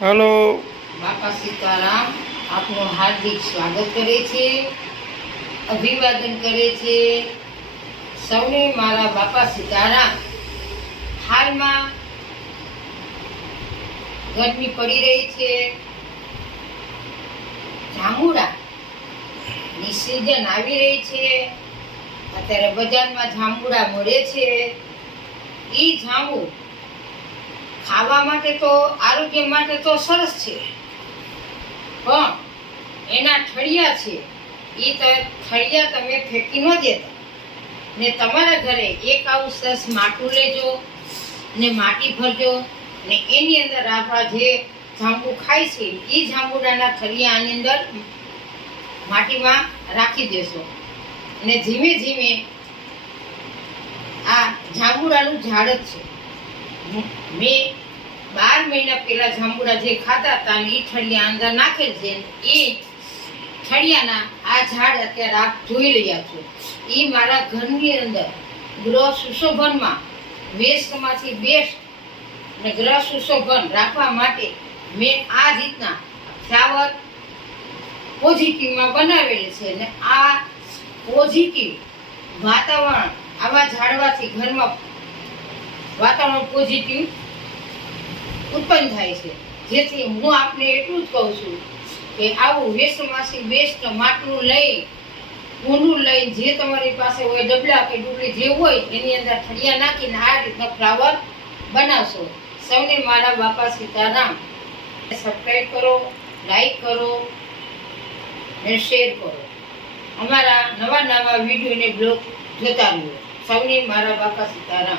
Hello. બાપા સીતારામ, આપનું હાર્દિક સ્વાગત કરે છે, અભિવાદન કરે છે. સૌને મારા બાપા સીતારામ, હાલમાં ગરમી પડી રહી છે. જાંબુડા ની સિઝન આવી રહી છે. અત્યારે બજારમાં જાંબુડા મળે છે. એ જાંબુ ખાવા માટે તો, આરોગ્ય માટે તો સરસ છે. પણ એના ઠળિયા છે. એ ઠળિયા તમે ફેંકી ન દેતા. ને તમારા ઘરે એક આવું સરસ માટું લેજો, ને માટી ભરજો, ને એની અંદર આપણા જે જાંબુ ખાય છે એ જાંબુડાના ઠળિયા અંદર માટીમાં રાખી દેશો. ને ધીમે ધીમે આ જાંબુડાનું ઝાડ જ છે. મેં બાર મહિના પહેલા જાંબુડા જે ખાતા હતા એ ઠળિયા અંદર નાખેલ છે એ ઠળિયાના આ ઝાડ અત્યારે આપ જોઈ રહ્યા છો. એ મારા ઘરની અંદર ગ્રહ સુશોભનમાં વેસ્ટમાંથી બેસ્ટ અને ગ્રહ સુશોભન રાખવા માટે મેં આ રીતના ફ્લાવર પોઝિટિવમાં બનાવેલી છે અને આ પોઝિટિવ વાતાવરણ આવા ઝાડવાથી ઘરમાં વાતાવરણ પોઝિટિવ ઉત્પન્ન થાય છે. જેથી હું આપને એટલું જ કહું છું કે આવું વેસ્ટમાંથી વેસ્ટ માટલું લઈ ઊંડું લઈ, જે તમારી પાસે હોય, ડબલા કે ડુબલી જે હોય, એની અંદર ઠળિયા નાખીને આ રીતના ફ્લાવર બનાવશો. સૌને મારા બાપા સીતારામ. સબસ્ક્રાઈબ કરો લાઈક કરો અને શેર કરો. અમારા નવા નવા વીડિયો અને બ્લોગ જોતા રહ્યો. સૌને મારા બાપા સીતારામ.